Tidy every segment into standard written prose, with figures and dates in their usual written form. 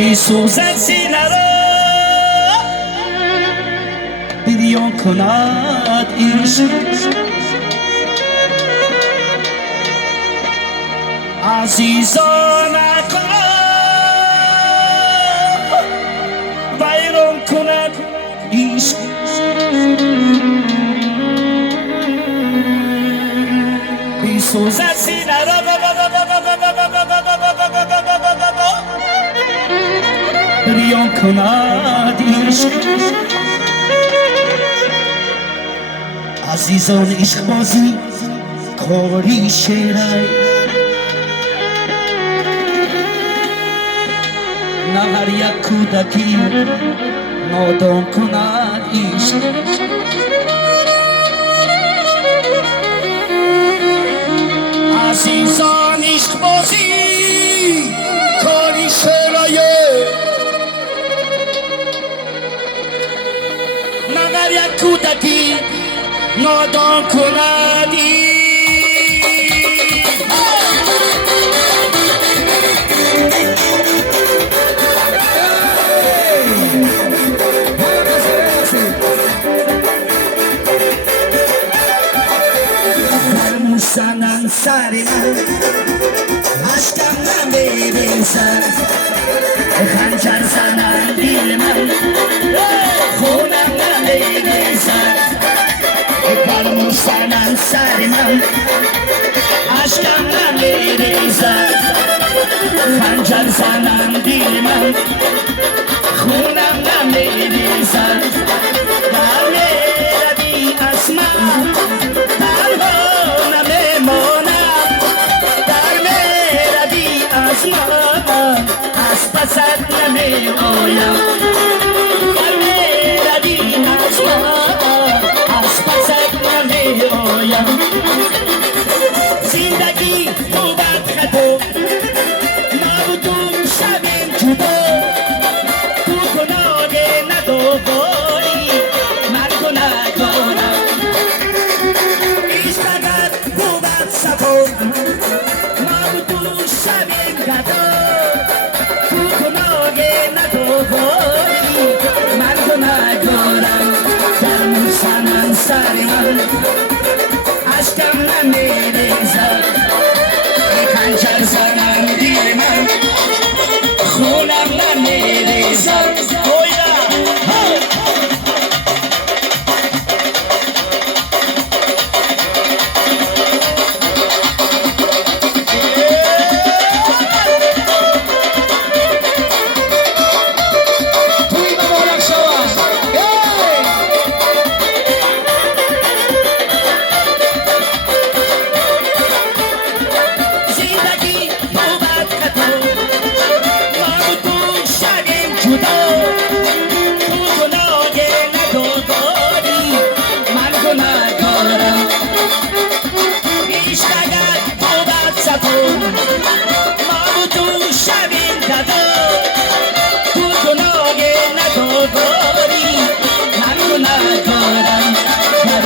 میسوزد سینه را بیان کند عشق عزیزان بیرون کند عشق میسوزد سینه را بیان کند عشق عزیزان عشق بازی کاری شیرای نه هر یک کودکی نادان کند عشق عزیزان عشق بازی کاری شیرای نه هر یک کودکی نادان کندی فرموزنن سر من عشقم نمیریزد خنجر زنن دل من خونم نمیریزد فرموزنن سر من عشقم نمیریزد خنجر زنن دل من خونم نمیریزد در میردی از من تنها نمیمانم در میردی از من از پست نمیآیم در میردی از من زندگی تو بد خطو نبودم شبین جدا تو کناده ندوباری من کنگارم ایستگرد تو بد سفو نبودم شبین گدا تو کناده ندوباری من کنگارم در موسنن سر من عشقم نمیریزد خنجر زنم دل من خونم نمیریزد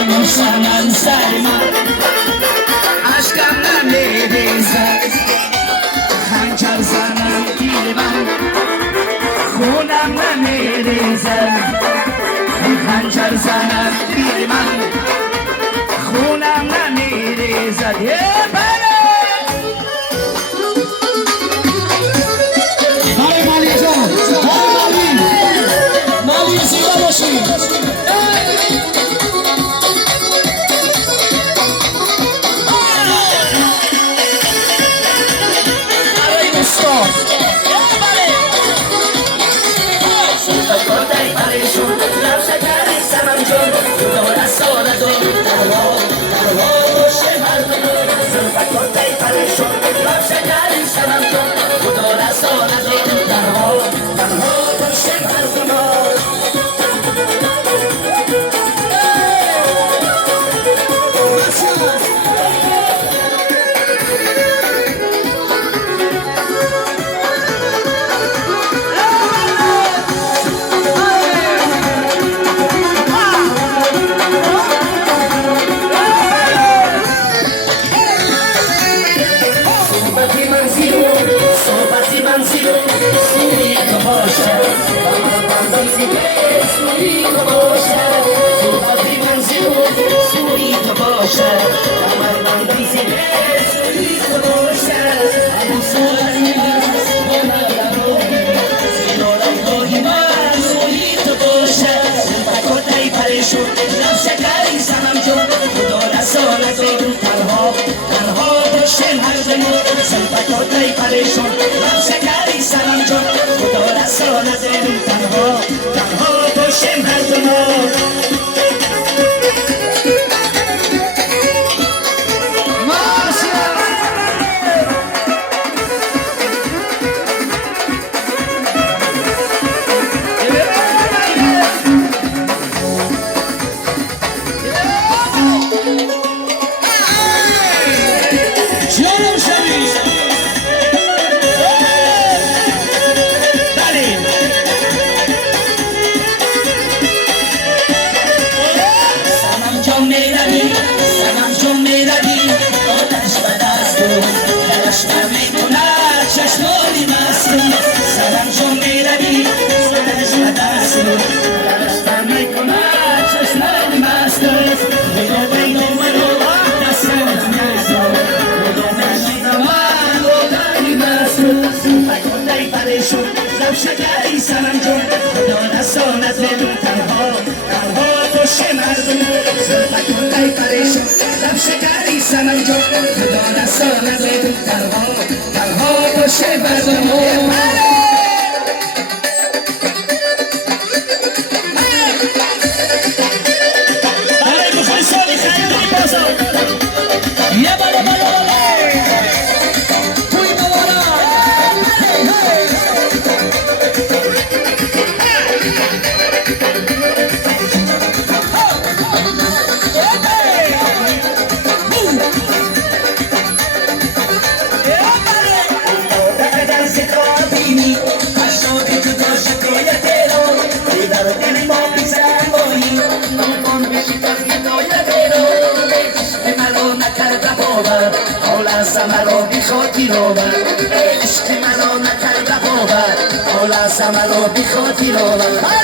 موسنن سر من عشقم نمیریزد خنجر زنم دل من خونم نمیریزد خنجر زنم دل من خونم نمیریزد مالی جان مالی زیبا باشی لب شکری سنم جون خدا رسانت بدون تنها پشت مردم زلفتون دای پریشون لب شکری سنم جون خدا رسانت بدون تنها پشت مردم مرا بی خاطی رو بر عشق مرا نکرده باور حالا مرا بی خاطی رو بر